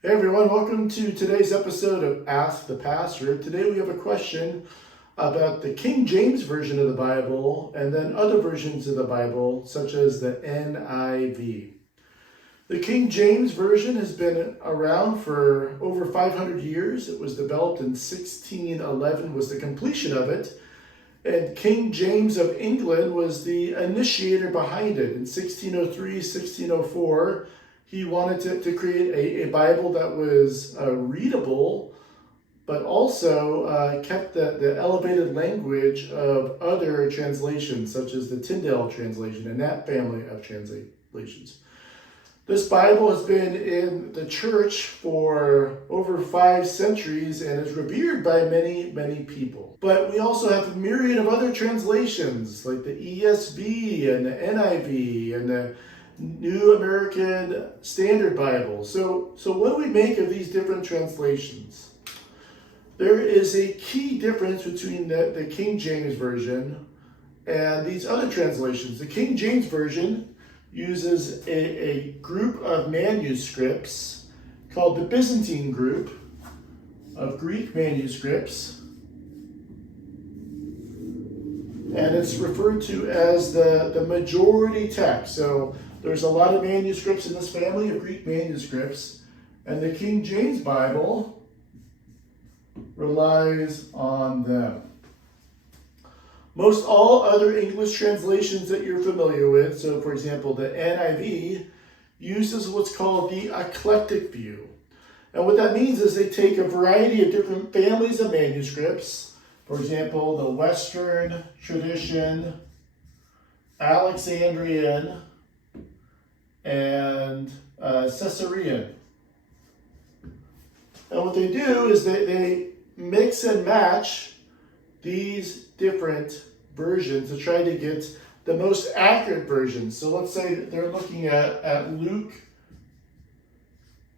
Hey everyone, welcome to today's episode of Ask the Pastor. Today we have a question about the King James Version of the Bible and then other versions of the Bible, such as the NIV. The King James Version has been around for over 500 years. It was developed in 1611 was the completion of it. And King James of England was the initiator behind it. In 1603, 1604, he wanted to create a Bible that was readable, but also kept the elevated language of other translations, such as the Tyndale translation and that family of translations. This Bible has been in the church for over 5 centuries and is revered by many, many people. But we also have a myriad of other translations, like the ESV and the NIV and the New American Standard Bible. So what do we make of these different translations? There is a key difference between the King James Version and these other translations. The King James Version uses a group of manuscripts called the Byzantine group of Greek manuscripts, and it's referred to as the majority text. So there's a lot of manuscripts in this family of Greek manuscripts, and the King James Bible relies on them. Most all other English translations that you're familiar with, so for example, the NIV, uses what's called the eclectic view. And what that means is they take a variety of different families of manuscripts, for example, the Western tradition, Alexandrian, and Caesarean. And what they do is they mix and match these different versions to try to get the most accurate version. So let's say they're looking at Luke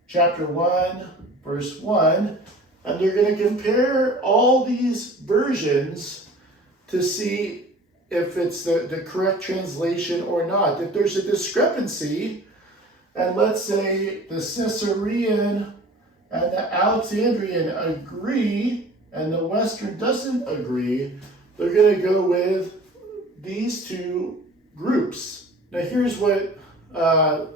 chapter 1, verse 1, and they're going to compare all these versions to see if it's the correct translation or not. If there's a discrepancy, and let's say the Caesarean and the Alexandrian agree, and the Western doesn't agree, they're going to go with these two groups. Now here's what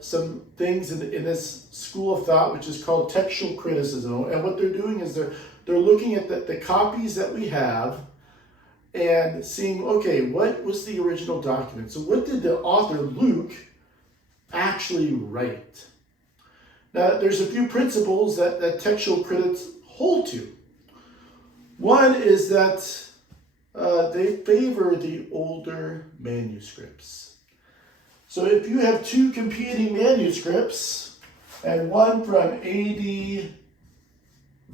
some things in this school of thought, which is called textual criticism. And what they're doing is they're looking at the copies that we have and seeing, okay, what was the original document? So what did the author, Luke, actually write? Now, there's a few principles that textual critics hold to. One is that they favor the older manuscripts. So if you have two competing manuscripts, and one from AD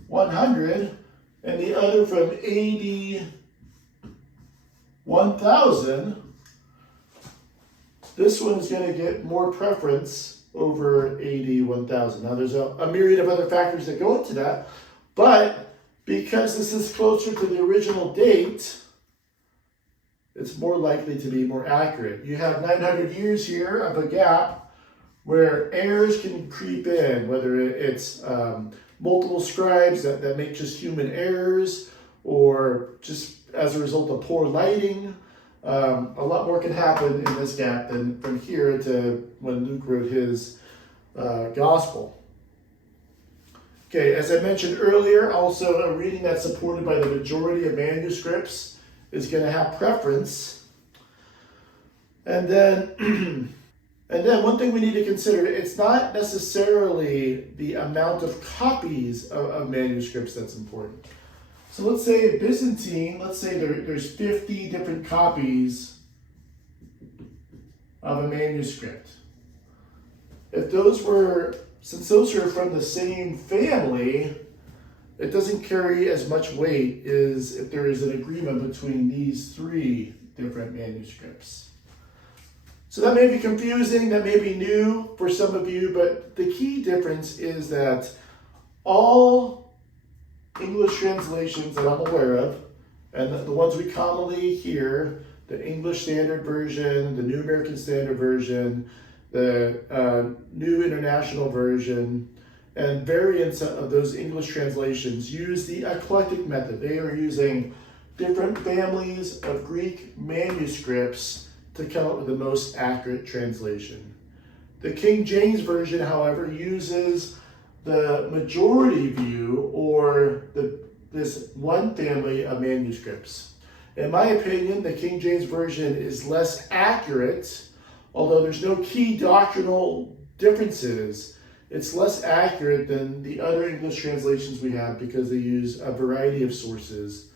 100 and the other from AD 1000, this one's going to get more preference over AD 1000. Now there's a myriad of other factors that go into that, but because this is closer to the original date, it's more likely to be more accurate. You have 900 years here of a gap where errors can creep in, whether it's multiple scribes that make just human errors, or just as a result of poor lighting. A lot more can happen in this gap than from here to when Luke wrote his gospel. Okay, as I mentioned earlier, also a reading that's supported by the majority of manuscripts is going to have preference. And then one thing we need to consider, it's not necessarily the amount of copies of manuscripts that's important. So let's say Byzantine, let's say there's 50 different copies of a manuscript. Since those are from the same family, it doesn't carry as much weight as if there is an agreement between these 3 different manuscripts. So that may be confusing, that may be new for some of you, but the key difference is that all English translations that I'm aware of, and the ones we commonly hear, the English Standard Version, the New American Standard Version, the New International Version, and variants of those English translations use the eclectic method. They are using different families of Greek manuscripts to come up with the most accurate translation. The King James Version, however, uses the majority view, or this one family of manuscripts. In my opinion, the King James Version is less accurate, although there's no key doctrinal differences. It's less accurate than the other English translations we have because they use a variety of sources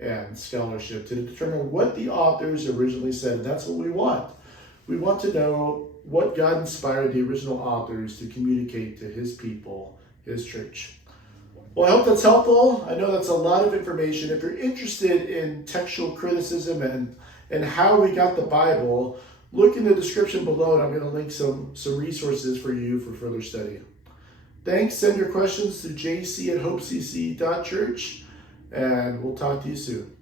and scholarship to determine what the authors originally said. And that's what we want. We want to know what God inspired the original authors to communicate to his people, his church. Well, I hope that's helpful. I know that's a lot of information. If you're interested in textual criticism and how we got the Bible, look in the description below, and I'm going to link some resources for you for further study. Thanks. Send your questions to jc@hopecc.church, and we'll talk to you soon.